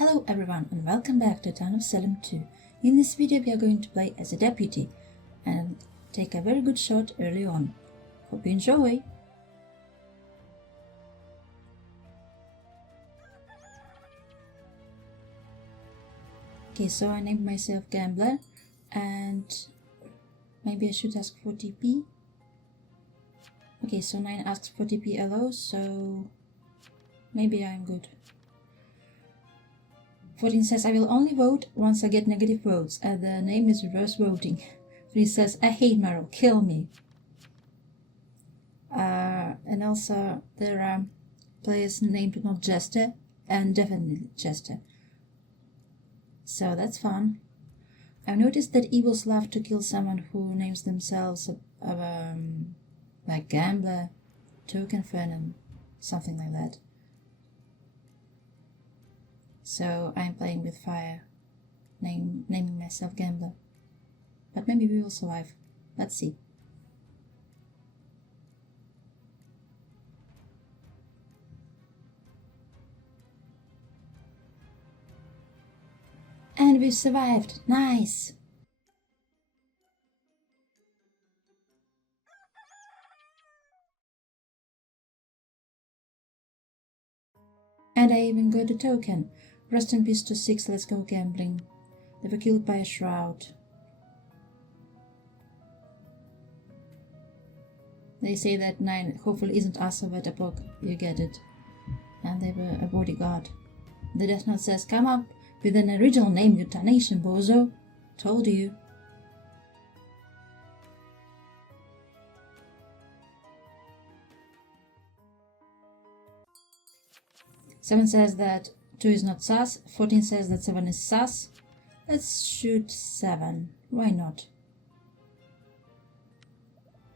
Hello everyone and welcome back to Town of Salem 2. In this video we are going to play as a deputy and take a very good shot early on. Hope you enjoy! Okay, so I named myself Gambler and maybe I should ask for TP. Okay, so 9 asks for TP allow, so maybe I'm good. 14 says I will only vote once I get negative votes, and the name is reverse voting. 3 says I hate Meryl, kill me. And also there are players named not Jester and definitely Jester. So that's fun. I've noticed that evils love to kill someone who names themselves like Gambler, Token Fernan, something like that. So I'm playing with fire, naming myself Gambler. But maybe we will survive. Let's see. And we've survived! Nice! And I even got a token. Rest in peace to 6, let's go gambling. They were killed by a shroud. They say that 9 hopefully isn't us over the book, you get it. And they were a bodyguard. The Death Note says, come up with an original name, you tarnation bozo. Told you. Seven says that 2 is not sus. 14 says that 7 is sus. Let's shoot 7. Why not?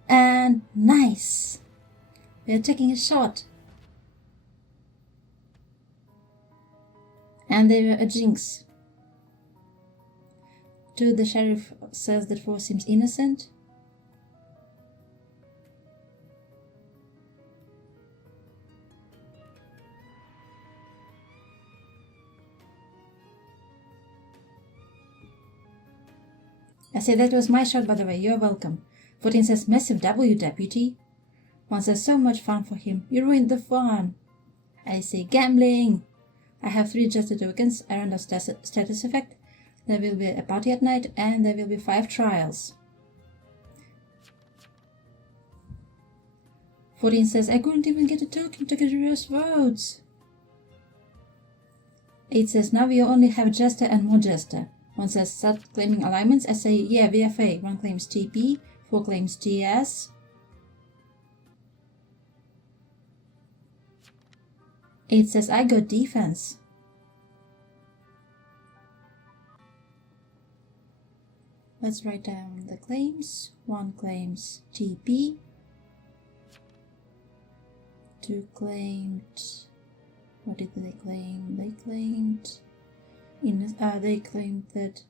And nice! We are taking a shot. And they were a jinx. 2, the sheriff says that 4 seems innocent. I say that was my shot, by the way, you're welcome. 14 says massive W, deputy. 1 says so much fun for him, you ruined the fun. I say gambling. I have 3 Jester tokens, a random status effect. There will be a party at night and there will be 5 trials. 14 says I couldn't even get a token to get reverse votes. 8 says now we only have Jester and more Jester. 1 says start claiming alignments. I say yeah, VFA. 1 claims TP, 4 claims TS. 8 says I got defense. Let's write down the claims. 1 claims TP. 2 claimed... What did they claim? They claimed... they claimed that...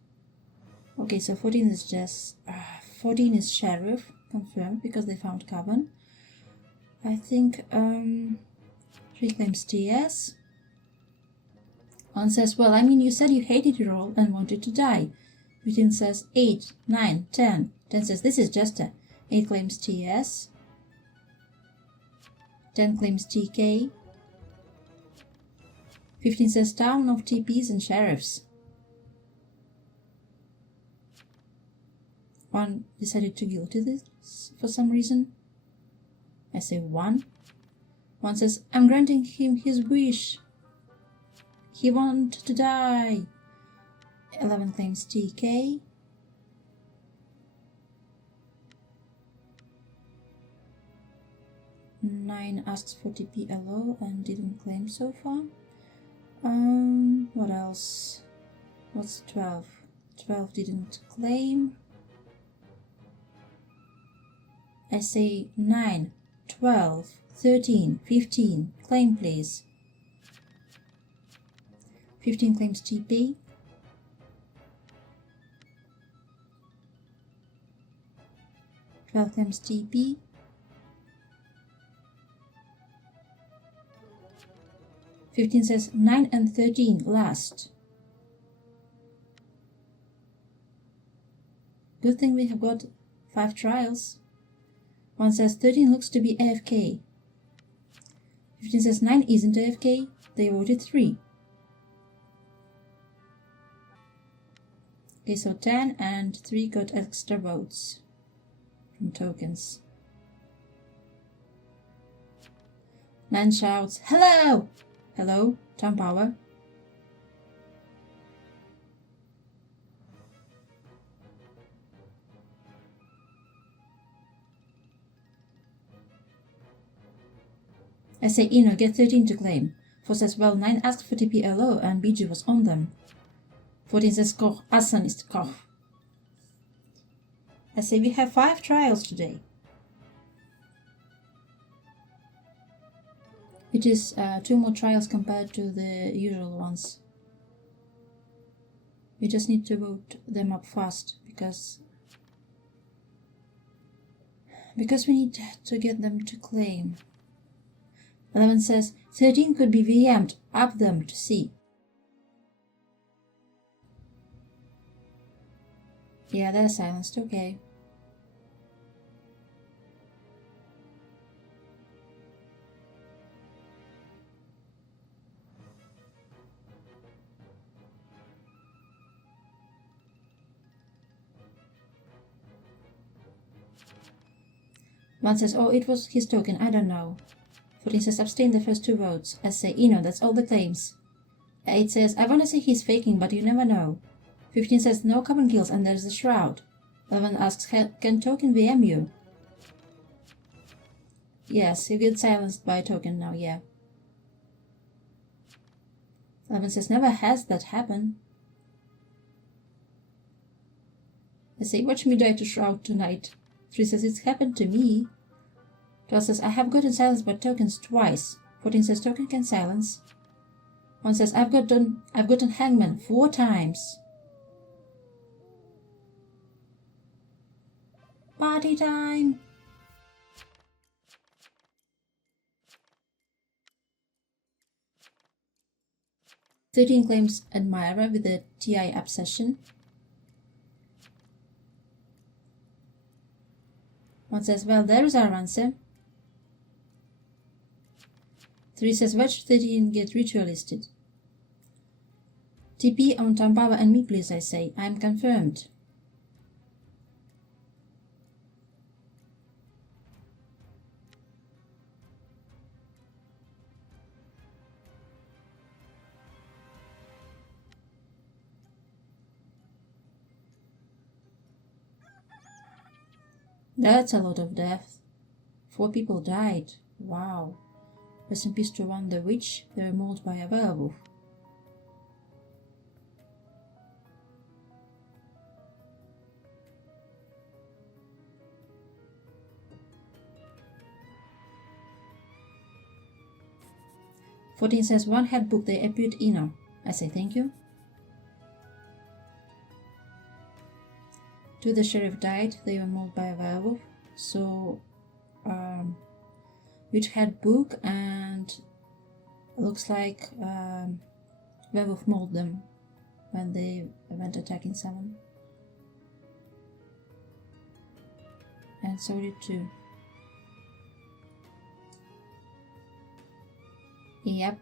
Okay, so 14 is just... 14 is sheriff, confirmed, because they found Coven. I think 3 claims TS. 1 says, well, I mean, you said you hated your role and wanted to die. 15 says 8, 9, 10. 10 says, this is Jester. 8 claims TS. 10 claims TK. 15 says town of TPs and sheriffs. 1 decided to guilty this for some reason. I say 1. 1 says, I'm granting him his wish. He wanted to die. 11 claims TK. 9 asks for TP allow and didn't claim so far. What else? What's 12? 12 didn't claim. I say 9, 12, 13, 15. Claim please. 15 claims TP. 12 claims TP. 15 says 9 and 13 last. Good thing we have got 5 trials. One says 13 looks to be AFK. 15 says 9 isn't AFK. They voted 3. Okay, so 10 and 3 got extra votes from tokens. 9 shouts, "Hello! Hello, Town Power." I say, Eno, get 13 to claim. 4 says, well, 9 asked for TPLO and BG was on them. 14 says, Koch, Asan ist Koch. I say, we have 5 trials today. It is 2 more trials compared to the usual ones. We just need to vote them up fast because we need to get them to claim. 11 says 13 could be VM'd, up them to see. Yeah, they're silenced, okay. One says, oh, it was his token, I don't know. 14 says, abstain the first 2 votes. I say, Eno, that's all the claims. 8 says, I wanna say he's faking, but you never know. 15 says, no common kills and there's the shroud. 11 asks, can token VM you? Yes, you get silenced by a token now, yeah. 11 says, never has that happened. I say, watch me die to shroud tonight. 3 says, it's happened to me. 12 says, I have gotten silenced by tokens twice. 14 says, token can silence. 1 says, I've gotten hangman 4 times. Party time! "13 claims Admirer with a TI obsession. 1 says, well, there is our answer. 3 says, watch 13 get ritualisted. TP on Town Power and me, please, I say. I am confirmed. That's a lot of death. 4 people died. Wow. Rest in peace to one the witch. They were mauled by a werewolf. "14 says, one had book, they appeared Eno. I say, thank you. 2 the sheriff died, they were mauled by a werewolf. So, which had book and looks like werewolf mauled them when they went attacking Salem. And so did 2. Yep.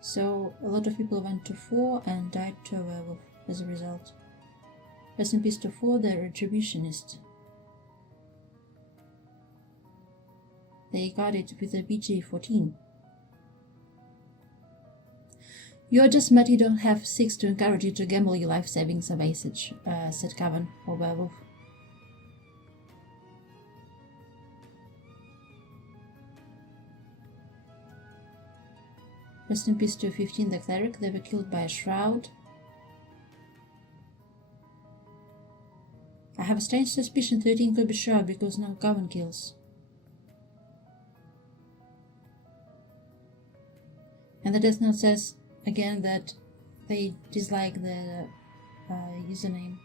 So a lot of people went to 4 and died to a werewolf as a result. Rest in peace to 4, the retributionist. They got it with a BG-14. You're just mad you don't have 6 to encourage you to gamble your life savings away, said Cavan, or werewolf. Rest in peace to 15, the cleric. They were killed by a shroud. I have a strange suspicion 13 could be shroud because no coven kills. And the death note says again that they dislike the username.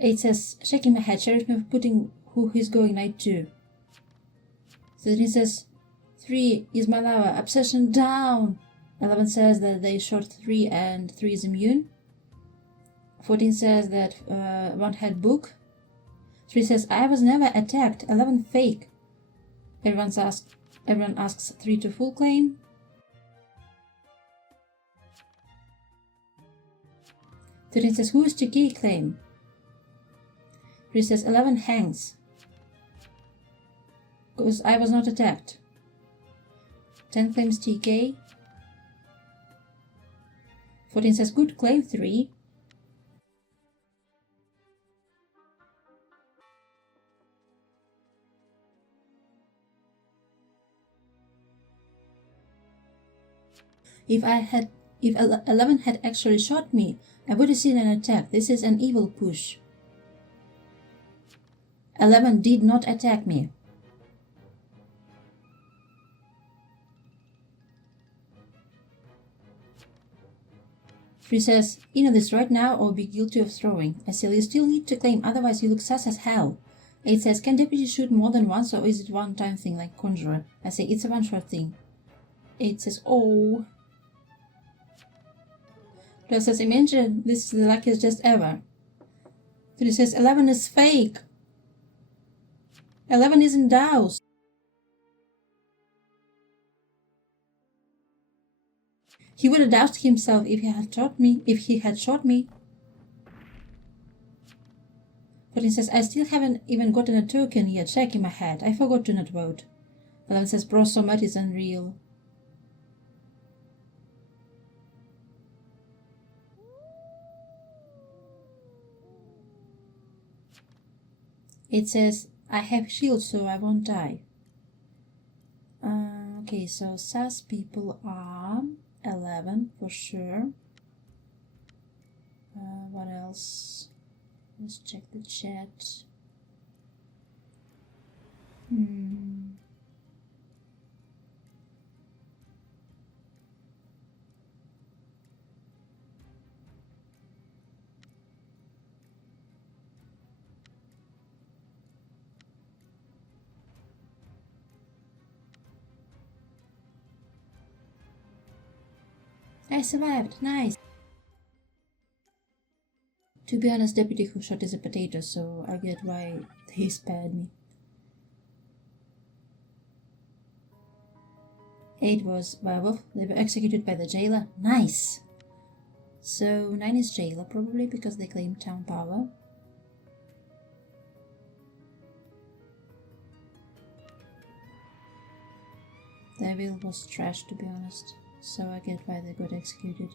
8 says, shaking my head, Sheriff of putting who he's going knight to. 13 says, 3 is my lover, obsession down. 11 says that they shot 3 and 3 is immune. 14 says that 1 had book. 3 says, I was never attacked. 11 fake. Everyone asks 3 to full claim. 13 says, who is TK claim? 3 says, 11 hangs. Because I was not attacked. 10 claims TK. 14 says, good claim 3. If 11 had actually shot me, I would have seen an attack. This is an evil push. 11 did not attack me. Three says, you know this right now or be guilty of throwing. I say, you still need to claim, otherwise you look sus as hell. 8 says, can deputy shoot more than once or is it one-time thing like conjurer? I say, it's a one-shot thing. 8 says, oh. 12 says, imagine this is the luckiest just ever. 3 says, 11 is fake. 11 isn't doused. He would have doused himself if he had shot me. 14 says, I still haven't even gotten a token yet. Shaking my head. I forgot to not vote. 11 says, bro, so much is unreal. It says, I have shield so I won't die. Okay, so sus people are 11 for sure. What else? Let's check the chat. I survived, nice! To be honest, deputy who shot is a potato, so I get why he spared me. 8 was werewolf, they were executed by the jailer, nice! So 9 is jailer probably because they claimed town power. The will was trash to be honest. So I get why they got executed.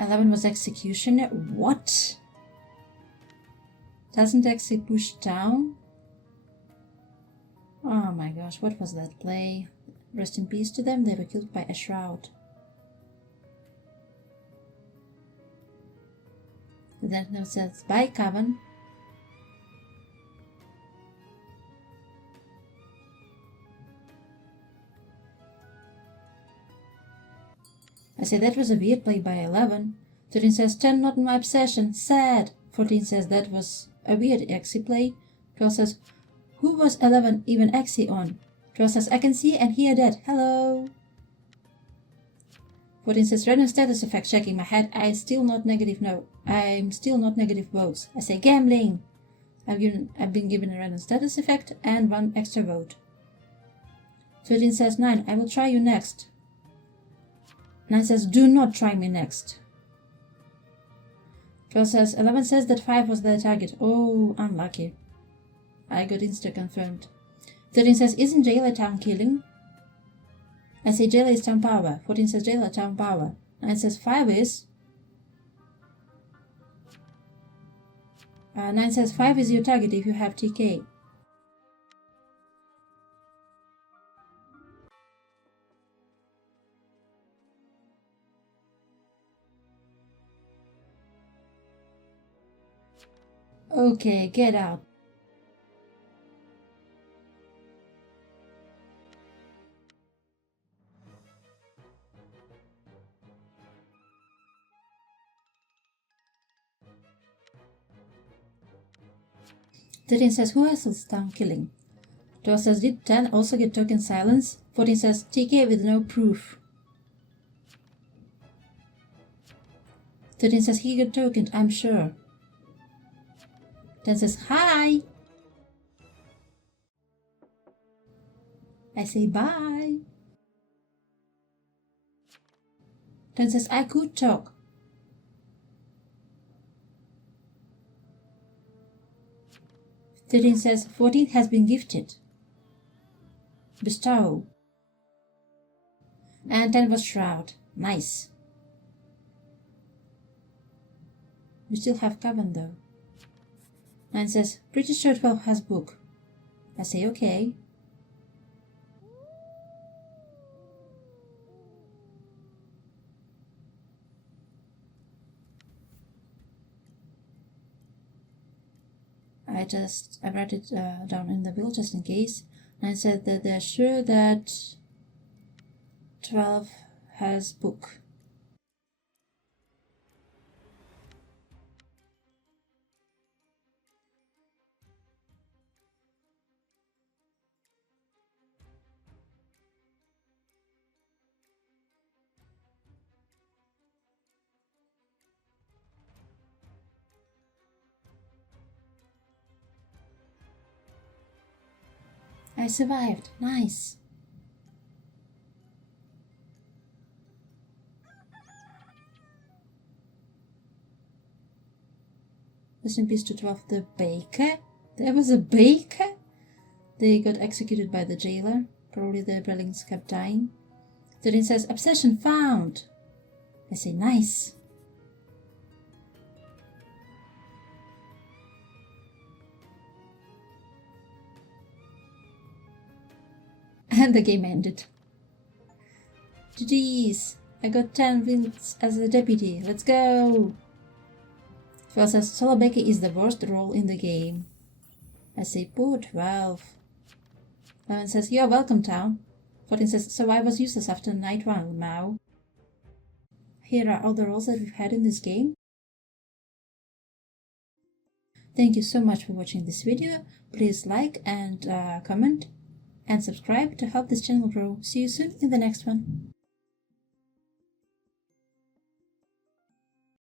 11 was executioner. What? Doesn't Exi push down? Oh my gosh, what was that play? Rest in peace to them, they were killed by a shroud. Then it says, bye Coven. I say that was a weird play by 11. 13 says 10 not my obsession, sad. 14 says that was a weird Exi play. 12 says who was 11 even Exi on? 12 says I can see and hear that, hello. 14 says random status effect, shaking my head. I'm still not negative votes. I say gambling. I've been given a random status effect and 1 extra vote. 13 says 9, I will try you next. 9 says, do not try me next. 12 says, 11 says that 5 was their target. Oh, unlucky. I got insta-confirmed. 13 says, isn't jailer town killing? I say jailer is town power. 14 says jailer town power. 9 says 5 is. 9 says 5 is your target if you have TK. Okay, get out. 13 says, who has this town killing? 12 says, did 10 also get token silence? 14 says, TK with no proof. 13 says, he got tokened, I'm sure. 10 says, hi. I say bye. 10 says, I could talk. 13 says, 14 has been gifted. Bestow. And 10 was Shroud. Nice. We still have Coven though. 9 says, pretty sure 12 has book. I say okay. I wrote it down in the will just in case. 9 said that they're sure that 12 has book. I survived. Nice. Rest in peace to 12 the baker. There was a baker? They got executed by the jailer. Probably the Brellings kept dying. 13 says, obsession found. I say, nice. And the game ended. GG's. I got 10 wins as a deputy. Let's go. 12 says, Solo Baker is the worst role in the game. I say, poor 12. 11 says, you're welcome, town. 14 says, so I was useless after night 1, Mao. Here are all the roles that we've had in this game. Thank you so much for watching this video. Please like and comment and subscribe to help this channel grow. See you soon in the next one.